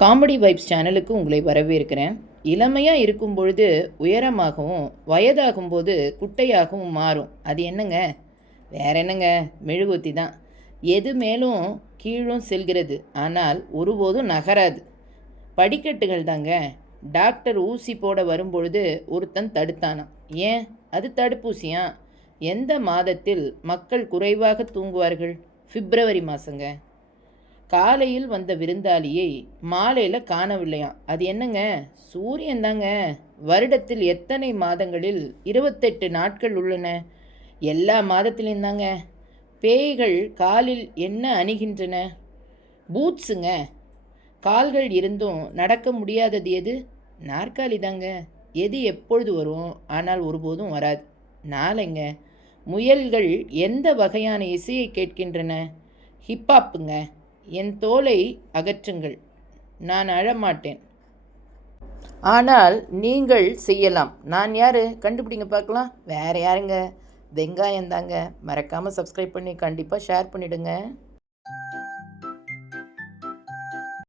Comedy vibes சேனலுக்கு உங்களை வரவேற்கிறேன். இளமையாக இருக்கும் பொழுது உயரமாகவும் வயதாகும்போது குட்டையாகவும் மாறும். அது என்னங்க? வேற என்னங்க? மெழுகுவர்த்தி தான். எது மேலும் கீழும் செல்கிறது, ஆனால் ஒருபோதும் நகராது. படிக்கட்டுகள் தாங்க. டாக்டர் ஊசி போட வரும்பொழுது ஒருத்தன் தடுத்தானாம். ஏன்? அது தடுப்பூசியா? எந்த மாதத்தில் மக்கள் குறைவாக தூங்குவார்கள்? பிப்ரவரி மாதங்க. காலையில் வந்த விருந்தாளியை மாலையில் காணவில்லையாம். அது என்னங்க? சூரியன் தாங்க. வருடத்தில் எத்தனை மாதங்களில் 28 நாட்கள் உள்ளன? எல்லா மாதத்திலையும் தாங்க. பேய்கள் காலில் என்ன அணிகின்றன? பூட்ஸுங்க. கால்கள் இருந்தும் நடக்க முடியாதது எது? நாற்காலி தாங்க. எது எப்பொழுது வரும், ஆனால் ஒருபோதும் வராது? நாளைங்க. முயல்கள் எந்த வகையான இசையை கேட்கின்றன? ஹிப்ஹாப்புங்க. என் தோலை அகற்றுங்கள், நான் அழமாட்டேன். ஆனால் நீங்கள் செய்யலாம். நான் யார்? கண்டுபிடிங்க பார்க்கலாம். வேறு யாருங்க? வெங்காயம் தாங்க. மறக்காமல் சப்ஸ்கிரைப் பண்ணி கண்டிப்பாக ஷேர் பண்ணிவிடுங்க.